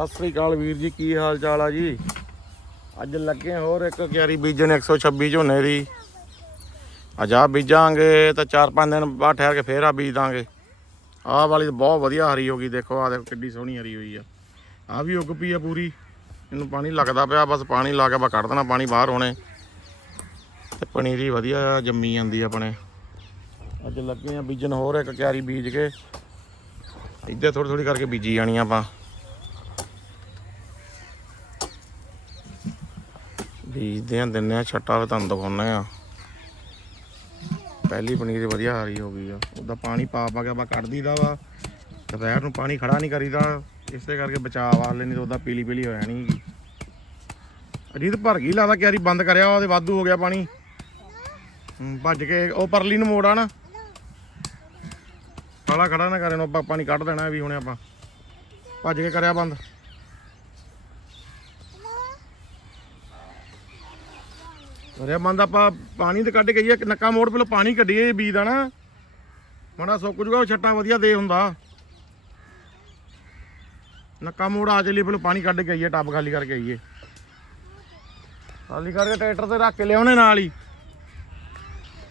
ਸਤਿ ਸ੍ਰੀ ਅਕਾਲ ਵੀਰ ਜੀ, ਕੀ ਹਾਲ ਚਾਲ ਆ ਜੀ? ਅੱਜ ਲੱਗੇ ਹੋਰ ਇੱਕ ਕਿਆਰੀ ਬੀਜਣ 126 ਝੋਨੇ ਦੀ। ਅੱਜ ਆ ਬੀਜਾਂਗੇ ਤਾਂ 4-5 ਦਿਨ ਬਾਅਦ ਠਹਿਰ ਕੇ ਫੇਰ ਆ ਬੀਜ ਦਾਂਗੇ। ਆਹ ਵਾਲੀ ਤਾਂ ਬਹੁਤ ਵਧੀਆ ਹਰੀ ਹੋ ਗਈ, ਦੇਖੋ ਆ ਦੇਖੋ ਕਿੱਡੀ ਸੋਹਣੀ ਹਰੀ ਹੋਈ ਆ। ਆ ਵੀ ਉੱਗ ਪਈ ਆ ਪੂਰੀ। ਇਹਨੂੰ ਪਾਣੀ ਲੱਗਦਾ ਪਿਆ, ਬਸ ਪਾਣੀ ਲਾ ਕੇ ਬਾ ਕੱਢ ਦੇਣਾ ਪਾਣੀ ਬਾਹਰ ਹੋਣੇ। ਤੇ ਪਨੀਰੀ ਵਧੀਆ ਜੰਮੀ ਜਾਂਦੀ ਆਪਣੇ। ਅੱਜ ਲੱਗੇ ਆ ਬੀਜਣ ਹੋਰ ਇੱਕ ਕਿਆਰੀ ਬੀਜ ਕੇ। ਇੱਧਰ ਥੋੜੀ ਥੋੜੀ ਕਰਕੇ ਬੀਜੀ ਜਾਣੀ ਆਪਾਂ। ਬੀਜਦੇ ਆ ਦਿੰਨੇ ਆ ਛੱਟਾ ਵੀ ਤੁਹਾਨੂੰ ਦਿਖਾਉਣੇ ਆ ਪਹਿਲੀ ਪਨੀਰ ਵਧੀਆ ਹਰੀ ਹੋ ਗਈ ਆ। ਉਹਦਾ ਪਾਣੀ ਪਾ ਪਾ ਕੇ ਆਪਾਂ ਕੱਢ ਦਈਦਾ ਵਾ। ਦੁਪਹਿਰ ਨੂੰ ਪਾਣੀ ਖੜਾ ਨਹੀਂ ਕਰੀਦਾ। ਇਸੇ ਕਰਕੇ ਬਚਾਅ ਵਾਲੇ ਨਹੀਂ ਤਾਂ ਉਹਦਾ ਪੀਲੀ ਪੀਲੀ ਹੋ ਜਾਣੀ ਹੈਗੀ ਅਜੀਤ ਭਰ ਗਈ ਲਾਦਾ ਕਿਆਰੀ ਬੰਦ ਕਰਿਆ, ਉਹਦੇ ਵਾਧੂ ਹੋ ਗਿਆ ਪਾਣੀ। ਭੱਜ ਕੇ ਉਹ ਪਰਲੀ ਨੂੰ ਮੋੜ ਆ ਨਾ ਕਾਲਾ ਖੜਾ ਨਾ ਕਰੇ ਨੂੰ ਆਪਾਂ ਪਾਣੀ ਕੱਢ ਦੇਣਾ ਵੀ ਹੁਣੇ ਆਪਾਂ। ਭੱਜ ਕੇ ਕਰਿਆ ਬੰਦ। ਕਰਿਆ ਬੰਦ ਆਪਾਂ ਪਾਣੀ ਤੇ ਕੱਢ ਕੇ ਗਈਏ ਨੱਕਾ ਮੋੜ ਪਹਿਲਾਂ ਪਾਣੀ ਕੱਢੀਏ ਬੀਜ ਦਾ ਨਾ। ਮਾੜਾ ਸੁੱਕ ਜੂਗਾ, ਉਹ ਵਧੀਆ ਦੇ ਹੁੰਦਾ। ਨੱਕਾ ਮੋੜ ਆ ਚਲੀ ਪਹਿਲਾਂ ਪਾਣੀ ਕੱਢ ਕੇ ਆਈਏ, ਟੱਬ ਖਾਲੀ ਕਰਕੇ ਆਈਏ। ਖਾਲੀ ਕਰਕੇ ਟਰੈਕਟਰ ਤੇ ਰੱਖ ਕੇ ਲਿਆਉਣੇ ਨਾਲ ਹੀ।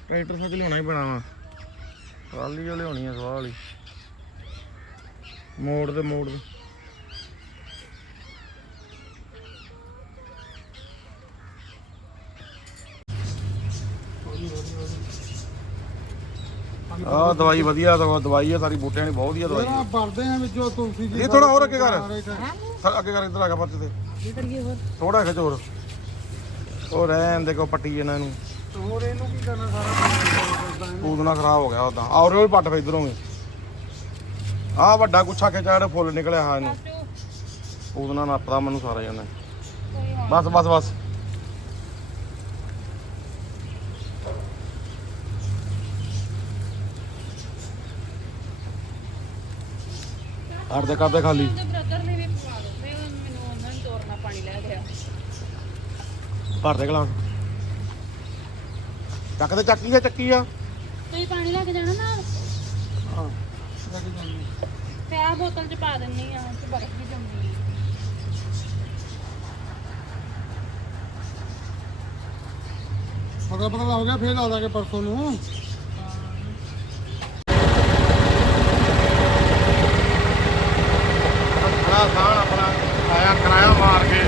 ਟਰੈਕਟਰ ਸੱਚ ਲਿਆਉਣਾ ਹੀ ਪੈਣਾ ਵਾ। ਟਰਾਲੀ ਲਿਆਉਣੀ ਆ ਸਵਾਹ ਵਾਲੀ। ਮੋੜ ਦੇ ਮੋੜ ਦੇ। ਆ ਦਵਾਈ ਵਧੀਆ ਦਵਾ- ਦਵਾਈ ਆ ਸਾਰੀ ਬੂਟਿਆਂ ਦੀ ਬਹੁਤ ਵਧੀਆ ਦਵਾਈ ਆ। ਵਰਦੇ ਆ ਵਿੱਚੋਂ ਤੁਲਸੀ ਦੀ ਇਹ ਥੋੜਾ ਹੋਰ ਅੱਗੇ ਕਰ। ਸਾਰੇ ਅੱਗੇ ਕਰ ਇੱਧਰ ਆ ਗਿਆ ਪਰਚ ਤੇ। ਕੀ ਕਰੀਏ ਹੋਰ? ਥੋੜਾ ਖਿੱਚ ਹੋਰ। ਉਹ ਰਹਿਣ ਦੇ ਕੋ ਪੱਟੀ ਇਹਨਾਂ ਨੂੰ। ਹੋਰ ਇਹਨੂੰ ਕੀ ਕਰਨਾ ਸਾਰਾ ਪੂਦਨਾ ਖਰਾਬ ਹੋ ਗਿਆ ਉਦਾਂ ਔਰ ਉਹ ਵੀ ਪੱਟ ਫੇ ਇਧਰੋਂ ਆ ਵੱਡਾ ਗੁੱਛਾ ਖਿਚਾ ਜਿਹੜਾ ਫੁੱਲ ਨਿਕਲਿਆ ਹਾਂ ਇਹਨੂੰ। ਪੂਦਨਾ ਨੱਪਦਾ ਮੈਨੂੰ ਸਾਰਾ ਜਾਂਦਾ ਬਸ ਬਸ ਬਸ। ਅਰਦੇ ਕਰਦੇ ਖਾਲੀ। ਉਹਦੇ ਬ੍ਰਦਰ ਨੇ ਵੀ ਪਵਾ ਦੋ ਮੈਂ ਮੈਨੂੰ ਉਹਨਾਂ ਨੂੰ ਤੋਰਨਾ ਪਾਣੀ ਲੈ ਗਿਆ ਭਰ ਦੇ ਗਲਾਸ। ਚੱਕ ਦੇ ਚੱਕੀ ਆ ਚੱਕੀ ਆ। ਤੁਸੀਂ ਪਾਣੀ ਲੈ ਕੇ ਜਾਣਾ ਨਾਲ? ਹਾਂ ਤੇ ਆ ਬੋਤਲ ਚ ਪਾ ਦਿੰਨੀ ਆ ਤੇ ਬਰਫ ਵੀ ਜੰਮੀ ਪਤਾ ਪਤਾ ਹੋ ਗਿਆ ਫੇਰ ਲਾ ਦਾਂਗੇ ਪਰਸੋਂ ਨੂੰ ਖੜਾ ਸਾਣ ਆਪਣਾ ਆਇਆ ਕਿਰਾਇਆ ਮਾਰ ਕੇ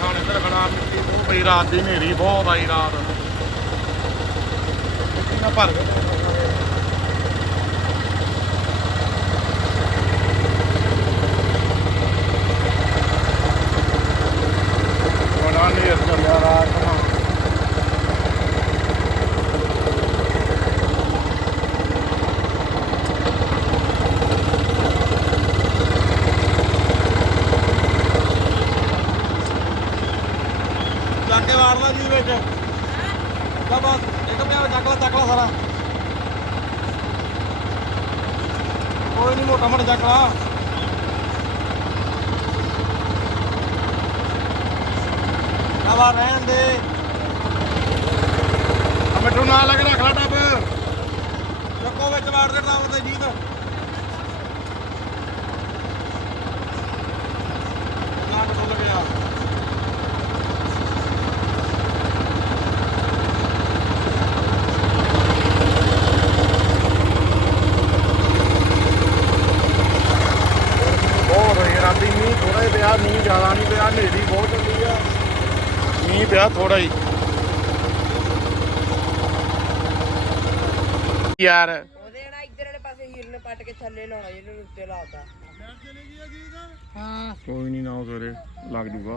ਹੁਣ ਇੱਧਰ ਖੜਾ ਮਿੱਟੀ ਬਹੁਤ ਪਈ ਰਾਤ ਦੀ ਹਨੇਰੀ ਬਹੁਤ ਆਈ ਰਾਤ। ਮਿੱਟੀ ਭਰ ਗਏ ਬੜਾ ਨੇਰ ਚੱਲਿਆ ਰਾਤ ਨੂੰ ਚੱਕ ਕੇ ਵਾਰ ਲਾ ਜੀ ਵਿੱਚ ਤਾਂ ਇੱਕ ਪਿਆ ਚੱਕ ਲਾ ਚੱਕ ਲਾ ਸਾਰਾ। ਕੋਈ ਨਹੀਂ ਮੋਟਾ ਮੋਟਾ ਚੱਕ ਲਾ। ਨਵਾ ਰਹਿਣ ਦੇ। ਆ ਮਿੱਠੂ ਨਾਲ ਲੱਗ ਰੱਖ ਲਾ ਟੱਬ ਚੱਕੋ ਵਿੱਚ ਵਾਰ ਦੇ ਟਾਵਰ ਤੇ, ਜੀਤ। ਨਾ ਟੁੱਟ ਗਿਆ ਬਹੁਤ ਹੋਈ ਰਾਤੀ ਮੀਂਹ ਥੋੜਾ ਹੀ ਪਿਆ ਮੀਂਹ ਜ਼ਿਆਦਾ ਨਹੀਂ ਪਿਆ ਹਨੇਰੀ ਬਹੁਤ ਚੱਲੀ ਆ ਪਿਆ ਥੋੜਾ ਹੀ। ਯਾਰ। ਉਹਦੇ ਨਾਲ ਇੱਧਰ ਵਾਲੇ ਪਾਸੇ ਹੀਰ ਨੇ ਪੱਟ ਕੇ ਥੱਲੇ ਲਾਉਣਾ ਜਿਹਨੂੰ ਉੱਤੇ ਲਾਤਾ। ਹਾਂ। ਕੋਈ ਨਹੀਂ ਨਾ ਸਵੇਰੇ ਲੱਗ ਜੂਗਾ।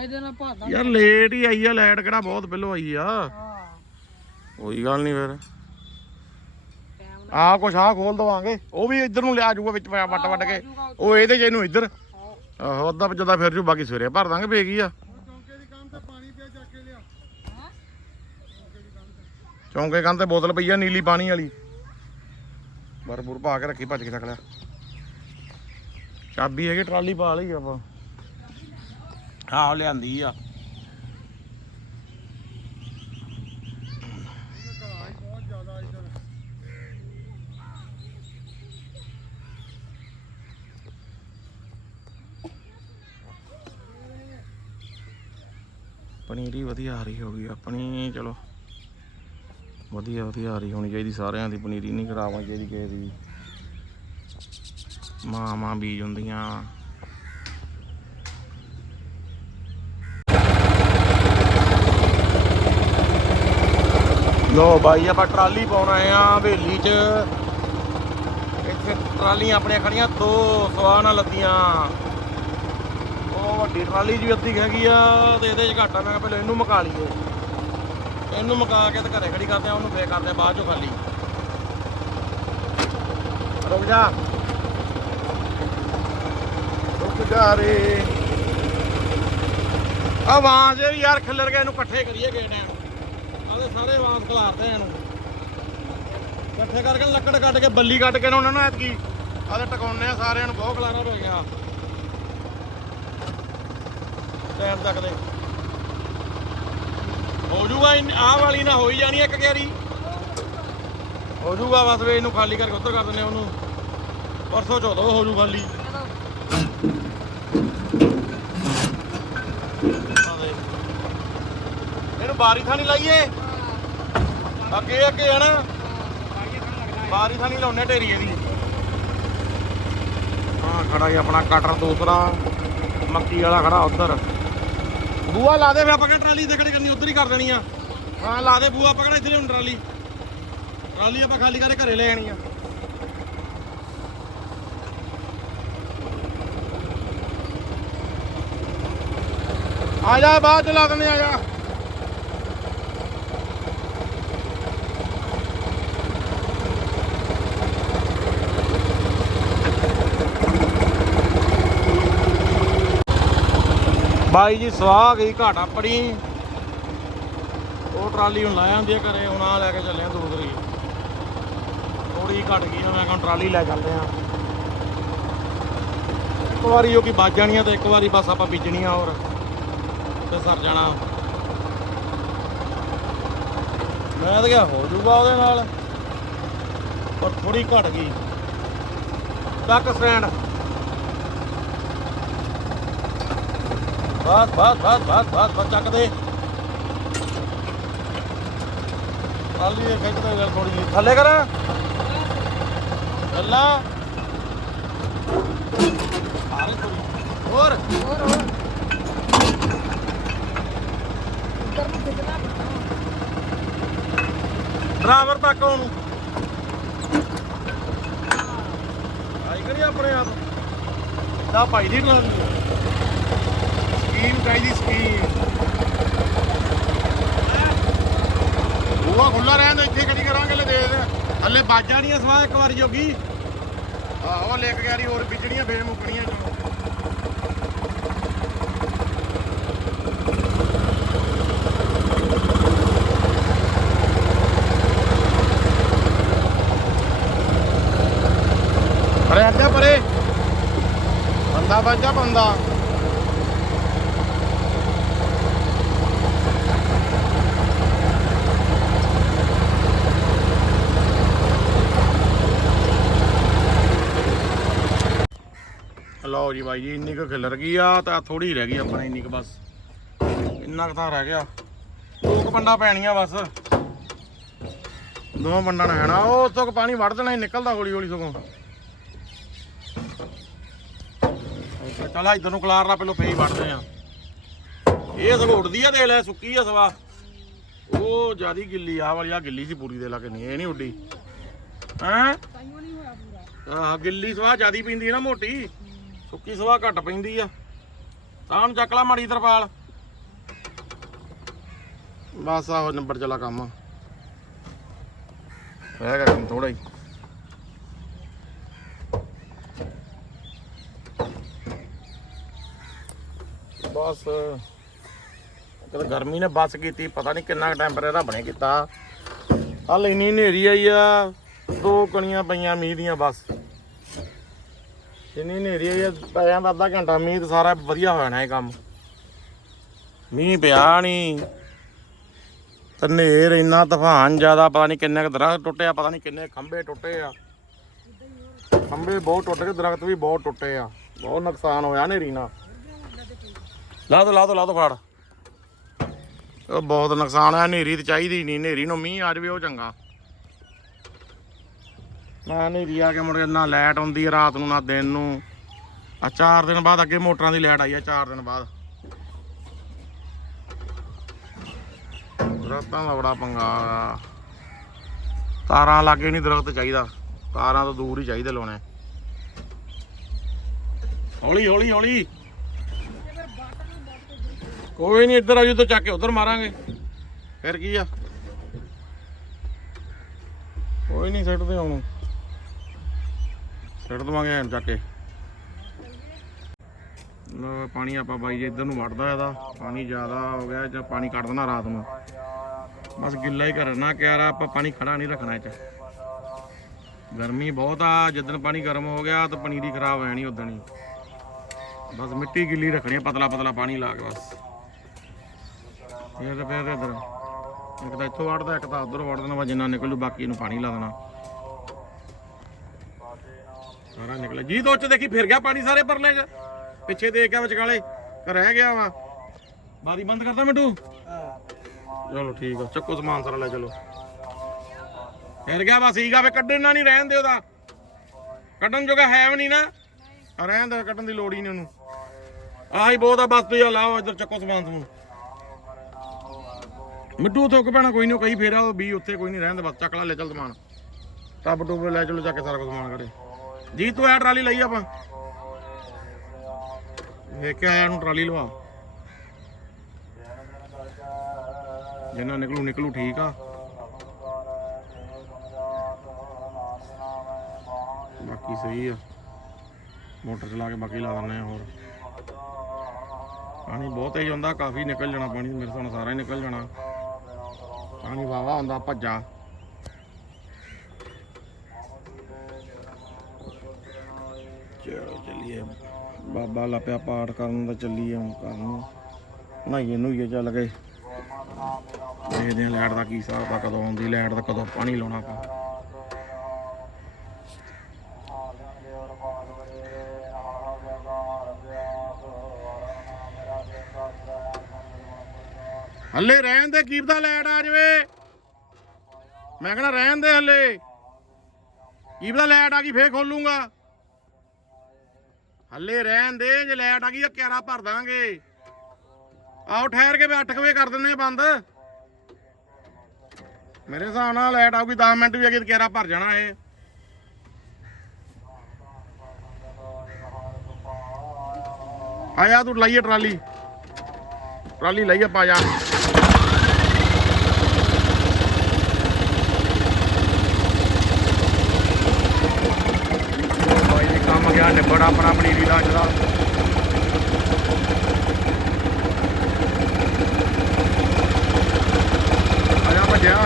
ਇਹਦੇ ਨਾਲ ਭਾਦਾ ਯਾਰ ਲੇਟ ਹੀ ਆਈ ਆ ਲਾਈਟ ਕਿਹੜਾ ਬਹੁਤ ਪਹਿਲੋਂ ਆਈ ਆ। ਹਾਂ। ਕੋਈ ਗੱਲ ਨਹੀਂ ਫਿਰ। ਆ ਕੁਛ ਆ ਖੋਲ ਦਵਾਂਗੇ। ਉਹ ਵੀ ਇੱਧਰ ਨੂੰ ਲਿਆ ਜੂਗਾ ਵਿੱਚ ਵੱਟ ਵੱਟ ਕੇ। ਉਹ ਇਹਦੇ ਜੇ ਇਹਨੂੰ ਇੱਧਰ। ਆਹੋ ਅੱਧਾ ਜਦਾ ਫਿਰ ਜੂ ਬਾਕੀ ਸਵੇਰੇ ਭਰ ਦਾਂਗੇ ਬੇਗੀ ਆ। ਚੌਂਕੇ ਕੰਨ ਤੇ ਬੋਤਲ ਪਈ ਆ, ਨੀਲੀ ਪਾਣੀ ਵਾਲੀ। ਬਰਬੂਰ ਪਾ ਕੇ ਰੱਖੀ, ਭੱਜ ਕੇ ਚੱਕ ਲਿਆ। ਚਾਬੀ ਹੈਗੀ, ਟਰਾਲੀ ਪਾ ਲਈ ਆਪਾਂ। ਆਹ ਲਿਆਂਦੀ ਆ। ਪਨੀਰੀ ਵਧੀਆ ਆ ਰਹੀ ਹੋ ਗਈ ਆਪਣੀ, ਚਲੋ। ਵਧੀਆ ਵਧੀਆ ਆ ਹੋਣੀ ਚਾਹੀਦੀ, ਸਾਰਿਆਂ ਦੀ ਪਨੀਰੀ ਨਹੀਂ ਖਰਾਬ ਹੋਣੀ ਚਾਹੀਦੀ ਕਿਸੇ ਦੀ ਮਾਂ ਮਾਂ ਬੀਜ ਹੁੰਦੀਆਂ। ਲੋ ਬਾਈ, ਆਪਾਂ ਟਰਾਲੀ ਪਾਉਣ ਆਏ ਆ ਹਵੇਲੀ 'ਚ। ਇੱਥੇ ਟਰਾਲੀਆਂ ਆਪਣੀਆਂ ਖੜੀਆਂ, ਦੋ ਸਵਾਹ ਨਾਲ ਲੱਦੀਆਂ। ਉਹ ਵੱਡੀ ਟਰਾਲੀ ਜੀ ਅੱਧੀ ਹੈਗੀ ਆ ਤੇ ਇਹਦੇ 'ਚ ਘਾਟਾ, ਮੈਂ ਪਹਿਲਾਂ ਇਹਨੂੰ ਮਕਾ ਲਈਏ। ਇਹਨੂੰ ਮਕਾ ਕੇ ਤੇ ਘਰੇ ਖੜੀ ਕਰਦੇ ਆ ਉਹਨੂੰ ਫੇਰ ਕਰਦੇ ਆ ਬਾਅਦ 'ਚੋਂ ਖਾਲੀ। ਰੁਕ ਜਾ। ਰੁਕ ਜਾ ਰੇ। ਆ ਵਾਂਜ ਵੀ ਯਾਰ ਖਿੱਲਰ ਗਏ ਇਹਨੂੰ ਇਕੱਠੇ ਕਰੀਏ ਗਏ ਨੇ ਆਦੇ ਸਾਰੇ ਵਾਂਸ ਖਲਾਰਦੇ ਇਹਨੂੰ। ਇਕੱਠੇ ਕਰਕੇ ਲੱਕੜ ਕੱਢ ਕੇ ਬੱਲੀ ਕੱਢ ਕੇ ਨਾ ਉਹਨਾਂ ਨੂੰ ਐਤਕੀ। ਆਦੇ ਟਿਕਾਉਣੇ ਆ ਸਾਰਿਆਂ ਨੂੰ ਬਹੁਤ ਖਲਾਰਾ ਹੋ ਗਿਆ। ਟਾਈਮ ਤੱਕ ਦੇ। ਹੋ ਜੂਗਾ ਆਹ ਵਾਲੀ ਨਾ ਹੋਈ ਜਾਣੀ ਇੱਕ ਗੈਰੀ ਹੋ ਜੂਗਾ ਬਸ ਵੇ ਇਹਨੂੰ ਖਾਲੀ ਕਰਕੇ ਉੱਧਰ ਕਰ ਦਿੰਦੇ ਆ ਉਹਨੂੰ। ਪਰਸੋਂ ਚੌਥੋਂ ਹੋ ਜੂ ਖਾਲੀ ਇਹਨੂੰ ਬਾਰੀ ਥਾਣੀ ਲਾਈਏ। ਅੱਗੇ ਅੱਗੇ ਹੈ ਨਾ। ਬਾਰੀ ਥਾਣੀ ਲਾਉਣੇ ਢੇਰੀ ਇਹਦੀ ਹਾਂ ਖੜਾ ਹੀ ਆਪਣਾ ਕਟਰ ਦੂਸਰਾ। ਮੱਕੀ ਵਾਲਾ ਖੜਾ ਉੱਧਰ। ਬੂਆ ਲਾ ਦੇ ਫਿਰ ਆਪਾਂ ਕਿਹੜਾ ਟਰਾਲੀ ਤੇ ਖੜੀ ਕਰਨੀ, ਉੱਧਰ ਹੀ ਕਰ ਦੇਣੀ ਆ। ਹਾਂ, ਲਾ ਦੇ ਬੂਆ ਪਕੜਾ ਇੱਥੇ ਹੁਣ ਟਰਾਲੀ? ਟਰਾਲੀ ਆਪਾਂ ਖਾਲੀ ਕਰਕੇ ਘਰੇ ਲੈ ਆਣੀ ਆ। ਆ ਜਾ, ਬਾਅਦ ਚ ਲਾ ਦਿੰਦੇ ਆ ਜਾ। ਬਾਈ ਜੀ, ਸਵਾਹ ਗਈ, ਘਾਟਾ ਪੜੀ। ਉਹ ਟਰਾਲੀ ਹੁਣ ਲਾਇਆ ਹੁੰਦੀ ਆ ਘਰੇ, ਹੁਣ ਆ ਲੈ ਕੇ ਚੱਲੇ ਆ ਦੂਸਰੀ। ਥੋੜੀ ਘਟ ਗਈ ਮੈਂ ਕਹਿੰਦਾ ਟਰਾਲੀ ਲੈ ਚੱਲਦੇ ਆ। ਇੱਕ ਵਾਰੀ ਉਹ ਕੀ ਵੱਜ ਜਾਣੀਆਂ ਤੇ ਇੱਕ ਵਾਰੀ ਬਸ ਆਪਾਂ ਬੀਜਣੀਆਂ ਹੋਰ, ਤੇ ਸਰ ਜਾਣਾ। ਮੈਂ ਤਾਂ ਕਿਹਾ ਹੋ ਜੂਗਾ ਉਹਦੇ ਨਾਲ, ਪਰ ਥੋੜੀ ਘਟ ਗਈ। ਚੱਕ ਸਟੈਂਡ। ਬਸ ਬਸ ਬਸ ਬਸ ਬਸ ਬਸ ਚੱਕ ਦੇ। ਟਰਾਲੀ ਇਹ ਖਿੱਚਦੇ ਗੱਲ ਥੋੜੀ ਜਿਹੀ। ਥੱਲੇ ਕਰ। ਅੱਲਾ ਆਰੇ ਥੋੜੀ ਹੋਰ। ਹੋਰ ਹੋਰ। ਉੱਧਰ ਨੂੰ ਖਿੱਚਣਾ ਡਰਾਈਵਰ ਤੱਕ ਉਹਨੂੰ। ਆਈ ਕਰੀ ਆਪਣੇ ਆਪ। ਦਾ ਭਾਈ ਦੀ ਟਰਾਲੀ ਸਕੀਮ ਚਾਹੀਦੀ ਸਕੀਮ ਉਹ ਖੁੱਲਾ ਰਹਿਣ ਦੇ ਇੱਥੇ ਗੱਡੀ ਕਰਾਂਗੇ ਲੈ ਦੇ ਦੇ ਹੱਲੇ ਬਾਜਾ ਨਹੀਂ ਸਵਾ ਇੱਕ ਵਾਰੀ ਜੋਗੀ। ਆਹੋ ਲੈ ਕੇ ਗਿਆ ਹੋਰ ਬਿਜੜੀਆਂ ਫੇਰ ਮੁੱਕਣੀਆਂ ਚੋਂ ਪਰੇ ਅੱਗੇ ਪਰੇ ਬੰਦਾ ਬੰਜਾ ਬੰਦਾ ਲਓ ਜੀ ਬਾਈ ਜੀ ਇੰਨੀ ਕੁ ਖਿਲਰ ਗਈ ਆ ਤਾਂ ਥੋੜੀ ਰਹਿ ਗਈ ਆਪਣਾ ਇੰਨੀ ਕੁ ਬਸ। ਇੰਨਾ ਕੁ ਤਾਂ ਰਹਿ ਗਿਆ। ਦੋ ਕੁ ਪੰਡਾ ਪੈਣੀਆਂ ਬਸ। ਦੋ ਪੰਡਾ ਨਾ ਹੈਣਾ। ਉਹ ਕੁ ਪਾਣੀ ਵੜ ਦੇਣਾ ਹੀ ਨਿਕਲਦਾ ਹੌਲੀ ਹੌਲੀ ਸਗੋਂ। ਚੱਲ ਇਧਰ ਨੂੰ ਕਲਾਰ ਲਾ ਪਹਿਲਾਂ ਫੇਰ ਹੀ ਵੜਦੇ ਆ। ਇਹ ਸਗੋਂ ਉੱਡਦੀ ਆ ਦੇ ਲੈ ਸੁੱਕੀ ਆ ਸਵਾ। ਉਹ ਜਿਆਦੀ ਗਿੱਲੀ ਆ ਵਾਲੀ ਆ ਗਿੱਲੀ ਸੀ ਪੂਰੀ ਦੇ ਲਾ ਕੇ ਨਹੀਂ ਇਹ ਨਹੀਂ ਉੱਡੀ। ਹੈਂ? ਆਹ ਗਿੱਲੀ ਸਵਾ ਜਿਆਦੀ ਪੈਂਦੀ ਨਾ ਮੋਟੀ। ਸੁੱਕੀ ਸਵਾ ਘੱਟ ਪੈਂਦੀ ਆ। ਤਾਂ ਹੁਣ ਚੱਕ ਲਾ ਮਾੜੀ ਤਰਪਾਲ। ਬਸ ਆਹੋ ਨੰਬਰ ਚਲਾ ਕੰਮ। ਰਹਿ ਗਿਆ ਕੰਮ ਥੋੜਾ ਹੀ। ਬਸ ਕਦੇ ਗਰਮੀ ਨੇ ਬਸ ਕੀਤੀ ਪਤਾ ਨਹੀਂ ਕਿੰਨਾ ਟੈਂਪਰੇਚਰ ਬਣੇ ਕੀਤਾ। ਹਲ ਇੰਨੀ ਹਨੇਰੀ ਆਈ ਆ ਦੋ ਕਣੀਆਂ ਪਈਆਂ ਮੀਂਹ ਦੀਆਂ ਬਸ। ਇੰਨੀ ਹਨੇਰੀ ਹੋਈ ਆ, ਪੈ ਜਾਂਦਾ ਅੱਧਾ ਘੰਟਾ, ਮੀਂਹ ਤੇ ਸਾਰਾ ਵਧੀਆ ਹੋ ਜਾਣਾ ਇਹ ਕੰਮ। ਮੀਂਹ ਪਿਆ ਨਹੀਂ ਤੇ ਹਨੇਰ ਇੰਨਾ ਤੂਫਾਨ ਜ਼ਿਆਦਾ, ਪਤਾ ਨਹੀਂ ਕਿੰਨੇ ਕੁ ਦਰਖਤ ਟੁੱਟੇ ਆ, ਪਤਾ ਨਹੀਂ ਕਿੰਨੇ ਖੰਭੇ ਟੁੱਟੇ ਆ। ਖੰਭੇ ਬਹੁਤ ਟੁੱਟ ਗਏ, ਦਰਖਤ ਵੀ ਬਹੁਤ ਟੁੱਟੇ ਆ। ਬਹੁਤ ਨੁਕਸਾਨ ਹੋਇਆ ਹਨੇਰੀ ਨਾਲ। ਲਾ ਦੋ ਲਾ ਦੋ ਲਾ ਦੋ ਫੜ। ਉਹ ਬਹੁਤ ਨੁਕਸਾਨ ਆ ਹਨੇਰੀ ਤੇ ਚਾਹੀਦੀ ਨਹੀਂ ਹਨੇਰੀ ਨੂੰ ਮੀਂਹ ਆ ਜਾਵੇ, ਉਹ ਚੰਗਾ। ਨਾ ਹਨੇਰੀ ਆ ਕੇ ਮੁੜ ਕੇ ਨਾ ਲਾਈਟ ਆਉਂਦੀ ਆ ਰਾਤ ਨੂੰ, ਨਾ ਦਿਨ ਨੂੰ। ਆ ਚਾਰ ਦਿਨ ਬਾਅਦ ਅੱਗੇ ਮੋਟਰਾਂ ਦੀ ਲਾਈਟ ਆਈ ਆ, ਚਾਰ ਦਿਨ ਬਾਅਦ। ਦਰਖਤਾਂ ਦਾ ਬੜਾ ਪੰਗਾ ਤਾਰਾਂ ਲਾਗੇ ਨਹੀਂ ਦਰਖਤ ਚਾਹੀਦਾ। ਤਾਰਾਂ ਤੋਂ ਦੂਰ ਹੀ ਚਾਹੀਦੇ ਲਾਉਣੇ। ਹੌਲੀ ਹੌਲੀ ਹੌਲੀ। ਕੋਈ ਨਹੀਂ, ਇੱਧਰ ਆ ਜੀ ਤੋਂ ਚੱਕ ਕੇ ਉਧਰ ਮਾਰਾਂਗੇ। ਫਿਰ ਕੀ ਆ? ਕੋਈ ਨਹੀਂ ਸਿੱਟਦੇ ਹੁਣ ਸਿੱਟ ਦਵਾਂਗੇ ਐਨ ਚੱਕ ਕੇ। ਲਓ ਪਾਣੀ ਆਪਾਂ ਬਾਈ ਜੀ ਇੱਧਰ ਨੂੰ ਵੜਦਾ ਇਹਦਾ। ਪਾਣੀ ਜ਼ਿਆਦਾ ਹੋ ਗਿਆ ਜਾਂ ਪਾਣੀ ਕੱਢ ਦੇਣਾ ਰਾਤ ਨੂੰ। ਬਸ ਗਿੱਲਾ ਹੀ ਕਰਨਾ ਕਿਆਰਾ ਆਪਾਂ ਪਾਣੀ ਖੜਾ ਨਹੀਂ ਰੱਖਣਾ ਇਹ ਚ। ਗਰਮੀ ਬਹੁਤ ਆ ਜਦੋਂ ਪਾਣੀ ਗਰਮ ਹੋ ਗਿਆ ਤਾਂ ਪਨੀਰੀ ਖਰਾਬ ਹੋ ਜਾਣੀ ਉਦੋਂ ਹੀ। ਬਸ ਮਿੱਟੀ ਗਿੱਲੀ ਰੱਖਣੀ ਆ, ਪਤਲਾ ਪਤਲਾ ਪਾਣੀ ਲਾ ਕੇ ਬਸ। ਇਹ ਤਾਂ ਫਿਰ ਇਧਰ ਇੱਕ ਤਾਂ ਇੱਥੋਂ ਵੜਦਾ ਇੱਕ ਤਾਂ ਉਧਰ ਵੜ ਦੇਣਾ ਵਾ ਜਿੰਨਾ ਨਿਕਲੂ ਬਾਕੀ ਨੂੰ ਪਾਣੀ ਲਾ ਦੇਣਾ। ਸਾਰਾ ਨਿਕਲਿਆ। ਜੀ ਤੋਂ ਚ ਦੇਖੀ, ਫਿਰ ਗਿਆ ਪਾਣੀ ਸਾਰੇ ਪਰਲੇ ਚ। ਪਿੱਛੇ ਦੇਖ ਗਿਆ ਵਿਚਕਾਲੇ ਰਹਿ ਗਿਆ ਵਾ। ਬਾਰੀ ਬੰਦ ਕਰਦਾ ਮਿੱਟੂ? ਚਲੋ ਠੀਕ ਆ, ਚੱਕੋ ਸਮਾਨ ਸਾਰਾ ਲੈ ਚਲੋ। ਫਿਰ ਗਿਆ ਬਸ ਈਗਾ ਵੇ ਕੱਢਣ ਨਹੀਂ ਰਹਿਣ ਦੇ ਉਹਦਾ। ਕੱਢਣ ਜੋਗਾ ਹੈ ਵੀ ਨਹੀਂ ਨਾ। ਰਹਿਣ ਦੇ ਕੱਢਣ ਦੀ ਲੋੜ ਹੀ ਨਹੀਂ ਉਹਨੂੰ। ਆਹੀ ਬਹੁਤ ਆ, ਬਸ ਤੁਸੀਂ ਲਾਓ, ਇੱਧਰ ਚੱਕੋ ਸਮਾਨ ਸਮੂਨ। ਮਿੱਟੂ ਥੁੱਕ ਪੈਣਾ, ਕੋਈ ਨਹੀਂ ਕਈ ਫੇਰਾ ਉਹ ਵੀ ਉੱਥੇ ਕੋਈ ਨਹੀਂ, ਰਹਿਣ ਦਾ, ਬਸ ਚੱਕ ਲੈ ਲੈ ਚੱਲ ਸਮਾਨ। ਟੱਬ ਟੁੱਬ ਲੈ ਚਲੋ, ਚੱਕ ਕੇ ਸਾਰਾ ਕੁਝ ਸਮਾਨ ਕਰੇ ਜੀ, ਤੂੰ ਆ ਟਰਾਲੀ ਲਈ ਆਪਾਂ। ਵੇਖ ਕੇ ਆਇਆ ਨੂੰ ਟਰਾਲੀ ਲਵਾ। ਜਿੰਨਾ ਨਿਕਲੂ ਨਿਕਲੂ, ਠੀਕ ਆ। ਬਾਕੀ ਸਹੀ ਆ। ਮੋਟਰ ਚਲਾ ਕੇ ਬਾਕੀ ਲਾ ਦਿੰਦੇ ਆ ਹੋਰ। ਪਾਣੀ ਬਹੁਤ ਤੇਜ਼ ਹੁੰਦਾ ਕਾਫੀ ਨਿਕਲ ਜਾਣਾ ਪਾਣੀ, ਮੇਰੇ ਤੋਂ ਸਾਰਾ ਹੀ ਨਿਕਲ ਜਾਣਾ। ਪਾਣੀ ਵਾਵਾ ਹੁੰਦਾ ਭੱਜਾ। ਚੱਲੀਏ? ਬਾਬਾ ਲਾਪਿਆ ਪਾਠ ਕਰਨ ਦਾ ਚੱਲੀਏ ਹੁਣ ਕਰਨ ਨਹਾਈਏ ਨੂਈਏ ਚੱਲ ਗਏ। ਦੇਖਦੇ ਆ ਲਾਈਟ ਦਾ ਕੀ ਹਿਸਾਬ ਆ, ਕਦੋਂ ਆਉਂਦੀ ਲਾਈਟ ਦਾ, ਕਦੋਂ ਪਾਣੀ ਲਾਉਣਾ ਆਪਾਂ। ਹੱਲੇ ਰਹਿਣ ਦੇ, ਕੀਪ ਦਾ ਲੈਟ ਆ ਜਾਵੇ। ਮੈਂ ਕਹਿੰਦਾ ਰਹਿਣ ਦੇ ਹੱਲੇ। ਕੀਪ ਦਾ ਲਾਈਟ ਆ ਗਈ, ਫੇਰ ਖੋਲੂਗਾ। ਹੱਲੇ ਰਹਿਣ ਦੇ, ਜੇ ਲਾਈਟ ਆ ਗਈ ਤਾਂ ਕਿਆਰਾ ਭਰ ਦਾਂਗੇ। ਆਓ ਠਹਿਰ ਕੇ ਵੀ 8 ਵਜੇ ਕਰ ਦਿੰਨੇ ਆ ਬੰਦ। ਮੇਰੇ ਹਿਸਾਬ ਨਾਲ ਲੈਟ ਆਊਗੀ 10 ਮਿੰਟ ਵੀ ਅਗੇ ਕਿਆਰਾ ਭਰ ਜਾਣਾ ਇਹ। ਆਇਆ ਤੂੰ, ਲਾਈਏ ਟਰਾਲੀ। ਟਰਾਲੀ ਲਾਈਏ ਆਪਾਂ ਜਾ ਭਾਈ ਇਹ ਬੜਾ ਆਪਣਾ ਪਨੀਰੀ ਦਾ ਅੱਜ ਦਾ। ਆਇਆ ਭੱਜਿਆ।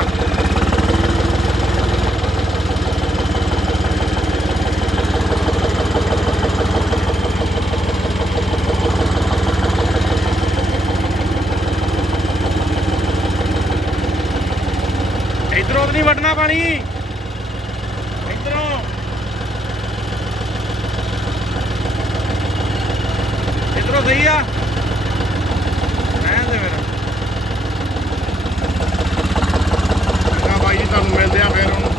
ਇਧਰੋਂ ਨਹੀਂ ਵੜਨਾ ਪਾਣੀ। ਇਧਰੋਂ। ਇਧਰੋਂ ਸਹੀ ਆ। ਰਹਿਣ ਦੇ ਮੇਰਾ ਚੰਗਾ ਬਾਈ ਜੀ ਤੁਹਾਨੂੰ ਮਿਲਦੇ ਆ ਫੇਰ ਹੁਣ।